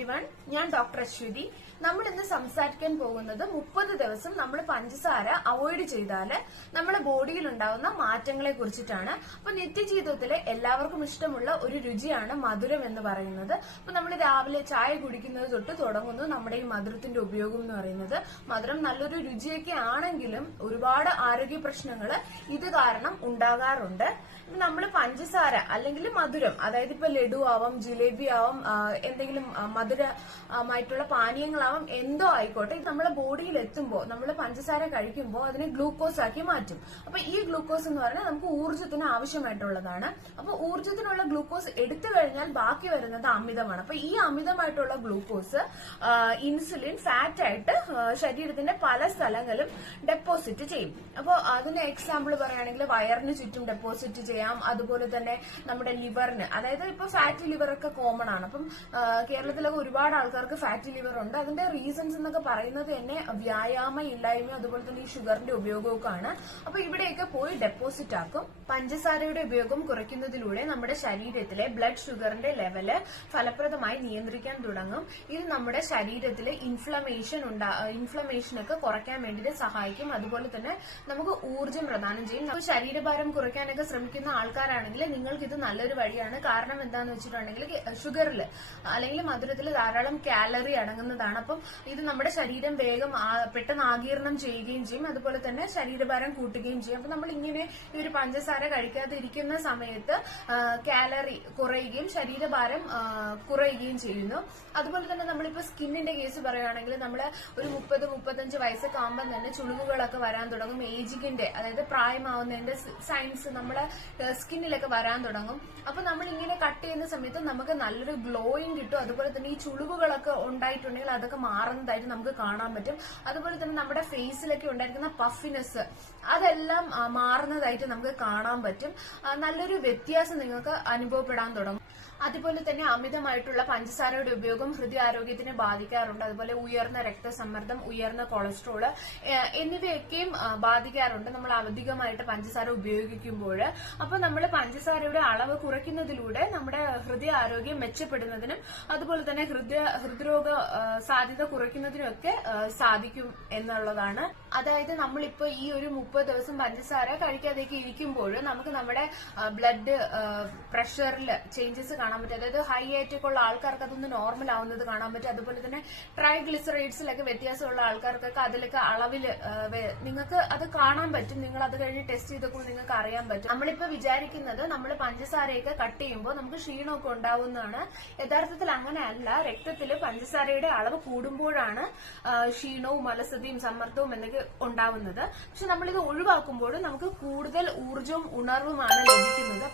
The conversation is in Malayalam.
എവ്രിവൺ ഞാൻ ഡോക്ടർ അശ്വതി. നമ്മൾ ഇന്ന് സംസാരിക്കാൻ പോകുന്നത് മുപ്പത് ദിവസം നമ്മൾ പഞ്ചസാര അവോയ്ഡ് ചെയ്താൽ നമ്മുടെ ബോഡിയിൽ ഉണ്ടാകുന്ന മാറ്റങ്ങളെ കുറിച്ചിട്ടാണ്. അപ്പൊ നിത്യജീവിതത്തിലെ എല്ലാവർക്കും ഇഷ്ടമുള്ള ഒരു രുചിയാണ് മധുരം എന്ന് പറയുന്നത്. അപ്പൊ നമ്മൾ രാവിലെ ചായ കുടിക്കുന്നത് തൊട്ട് തുടങ്ങുന്നു നമ്മുടെ ഈ മധുരത്തിന്റെ ഉപയോഗം എന്ന് പറയുന്നത്. മധുരം നല്ലൊരു രുചിയൊക്കെ ആണെങ്കിലും ഒരുപാട് ആരോഗ്യ പ്രശ്നങ്ങൾ ഇത് കാരണം ഉണ്ടാകാറുണ്ട്. നമ്മൾ പഞ്ചസാര അല്ലെങ്കിൽ മധുരം അതായത് ഇപ്പൊ ലഡു ആവാം ജിലേബി ആവാം എന്തെങ്കിലും മധുരമായിട്ടുള്ള പാനീയങ്ങളാവാം എന്തോ ആയിക്കോട്ടെ. നമ്മുടെ ബോഡിയിൽ എത്തുമ്പോൾ നമ്മൾ പഞ്ചസാര കഴിക്കുമ്പോൾ അതിനെ ഗ്ലൂക്കോസ് ആക്കി മാറ്റും. അപ്പൊ ഈ ഗ്ലൂക്കോസ് എന്ന് പറഞ്ഞാൽ നമുക്ക് ഊർജത്തിന് ആവശ്യമായിട്ടുള്ളതാണ്. അപ്പൊ ഊർജത്തിനുള്ള ഗ്ലൂക്കോസ് എടുത്തു കഴിഞ്ഞാൽ ബാക്കി വരുന്നത് അമിതമാണ്. അപ്പൊ ഈ അമിതമായിട്ടുള്ള ഗ്ലൂക്കോസ് ഇൻസുലിൻ ഫാറ്റ് ആയിട്ട് ശരീരത്തിന്റെ പല സ്ഥലങ്ങളിലും ഡെപ്പോസിറ്റ് ചെയ്യും. അപ്പോൾ അതിന് എക്സാമ്പിൾ പറയുകയാണെങ്കിൽ വയറിന് ചുറ്റും ഡെപ്പോസിറ്റ് ചെയ്യാം. അതുപോലെ തന്നെ നമ്മുടെ ലിവറിന് അതായത് ഇപ്പൊ ഫാറ്റ് ലിവർ ഒക്കെ കോമൺ ആണ്. അപ്പം കേരളത്തിലെ ഒരുപാട് ആൾക്കാർക്ക് ഫാറ്റി ലിവർ ഉണ്ട്. അതിന്റെ റീസൺസ് എന്നൊക്കെ പറയുന്നത് തന്നെ വ്യായാമ ഇല്ലായ്മയും അതുപോലെ തന്നെ ഈ ഷുഗറിന്റെ ഉപയോഗമൊക്കെ ആണ് അപ്പൊ ഇവിടെയൊക്കെ പോയി ഡെപ്പോസിറ്റ് ആക്കും. പഞ്ചസാരയുടെ ഉപയോഗം കുറയ്ക്കുന്നതിലൂടെ നമ്മുടെ ശരീരത്തിലെ ബ്ലഡ് ഷുഗറിന്റെ ലെവൽ ഫലപ്രദമായി നിയന്ത്രിക്കാൻ തുടങ്ങും. ഇത് നമ്മുടെ ശരീരത്തിലെ ഇൻഫ്ലമേഷൻ ഉണ്ടാ ഇൻഫ്ലമേഷൻ ഒക്കെ കുറയ്ക്കാൻ വേണ്ടിയിട്ട് സഹായിക്കും. അതുപോലെ തന്നെ നമുക്ക് ഊർജം പ്രദാനം ചെയ്യും. നമുക്ക് ശരീരഭാരം കുറയ്ക്കാനൊക്കെ ശ്രമിക്കുന്ന ആൾക്കാരാണെങ്കിൽ നിങ്ങൾക്ക് ഇത് നല്ലൊരു വഴിയാണ്. കാരണം എന്താന്ന് വെച്ചിട്ടുണ്ടെങ്കിൽ ഷുഗറിൽ അല്ലെങ്കിൽ മധുരത്തിൽ ധാരാളം കാലറി അടങ്ങുന്നതാണ്. അപ്പം ഇത് നമ്മുടെ ശരീരം വേഗം പെട്ടെന്ന് ആകീർണം ചെയ്യുകയും ചെയ്യും. അതുപോലെ തന്നെ ശരീരഭാരം കൂട്ടുകയും ചെയ്യും. അപ്പൊ നമ്മൾ ഇങ്ങനെ ഈ ഒരു പഞ്ചസാര കഴിക്കാതെ ഇരിക്കുന്ന സമയത്ത് കാലറി കുറയുകയും ശരീരഭാരം കുറയുകയും ചെയ്യുന്നു. അതുപോലെ തന്നെ നമ്മളിപ്പോ സ്കിന്നിന്റെ കേസ് പറയുകയാണെങ്കിൽ നമ്മൾ ഒരു മുപ്പത് മുപ്പത്തഞ്ച് വയസ്സൊക്കെ ആകുമ്പോൾ തന്നെ ചുളിവുകളൊക്കെ വരാൻ തുടങ്ങും. ഏജിങ്ങിന്റെ അതായത് പ്രായമാവുന്നതിന്റെ സയൻസ് നമ്മളെ സ്കിന്നിലൊക്കെ വരാൻ തുടങ്ങും. അപ്പൊ നമ്മൾ ഇങ്ങനെ കട്ട് ചെയ്യുന്ന സമയത്ത് നമുക്ക് നല്ലൊരു ഗ്ലോയിങ് കിട്ടും. അതുപോലെ തന്നെ ഈ ചുളിവുകളൊക്കെ ഉണ്ടായിട്ടുണ്ടെങ്കിൽ അതൊക്കെ മാറുന്നതായിട്ട് നമുക്ക് കാണാൻ പറ്റും. അതുപോലെ തന്നെ നമ്മുടെ ഫേസിലൊക്കെ ഉണ്ടായിരിക്കുന്ന പഫിനെസ് അതെല്ലാം മാറുന്നതായിട്ട് നമുക്ക് കാണാൻ പറ്റും. നല്ലൊരു വ്യത്യാസം നിങ്ങൾക്ക് അനുഭവപ്പെടാൻ തുടങ്ങും. അതുപോലെ തന്നെ അമിതമായിട്ടുള്ള പഞ്ചസാരയുടെ ഉപയോഗം ഹൃദയാരോഗ്യത്തിനെ ബാധിക്കാറുണ്ട്. അതുപോലെ ഉയർന്ന രക്തസമ്മർദ്ദം ഉയർന്ന കൊളസ്ട്രോൾ എന്നിവയൊക്കെയും ബാധിക്കാറുണ്ട്. നമ്മൾ അധികമായിട്ട് പഞ്ചസാര ഉപയോഗിക്കുമ്പോൾ. അപ്പൊ നമ്മൾ പഞ്ചസാരയുടെ അളവ് കുറയ്ക്കുന്നതിലൂടെ നമ്മുടെ ഹൃദയാരോഗ്യം മെച്ചപ്പെടുന്നതിനും അതുപോലെ തന്നെ ഹൃദയ ഹൃദ്രോഗ സാധ്യത കുറയ്ക്കുന്നതിനും ഒക്കെ സാധിക്കും എന്നുള്ളതാണ് അതായത് നമ്മളിപ്പോ ഈ ഒരു മുപ്പത് ദിവസം പഞ്ചസാര കഴിക്കാതെയൊക്കെ ഇരിക്കുമ്പോൾ നമുക്ക് നമ്മുടെ ബ്ലഡ് പ്രഷറിൽ ചേഞ്ചസ് കാണാൻ പറ്റും. അതായത് ഹൈ ആയിട്ടൊക്കെ ഉള്ള ആൾക്കാർക്ക് അതൊന്ന് നോർമൽ ആവുന്നത് കാണാൻ പറ്റും. അതുപോലെ തന്നെ ട്രൈഗ്ലിസറൈഡ്സിലൊക്കെ വ്യത്യാസമുള്ള ആൾക്കാർക്കൊക്കെ അതിലൊക്കെ അളവിൽ നിങ്ങൾക്ക് അത് കാണാൻ പറ്റും. നിങ്ങൾ അത് കഴിഞ്ഞ് ടെസ്റ്റ് ചെയ്തപ്പോൾ നിങ്ങൾക്ക് അറിയാൻ പറ്റും. നമ്മളിപ്പോ വിചാരിക്കുന്നത് നമ്മൾ പഞ്ചസാരയൊക്കെ കട്ട് ചെയ്യുമ്പോൾ നമുക്ക് ക്ഷീണമൊക്കെ ഉണ്ടാവുന്നതാണ്. യഥാർത്ഥത്തിൽ അങ്ങനെയല്ല. രക്തത്തിൽ പഞ്ചസാരയുടെ അളവ് കൂടുമ്പോഴാണ് ക്ഷീണവും അലസതയും സമ്മർദ്ദവും എന്നൊക്കെ ഉണ്ടാവുന്നത്. പക്ഷെ നമ്മളിത് ഒഴിവാക്കുമ്പോൾ നമുക്ക് കൂടുതൽ ഊർജവും ഉണർവുമാണ് ലഭിക്കുന്നത്.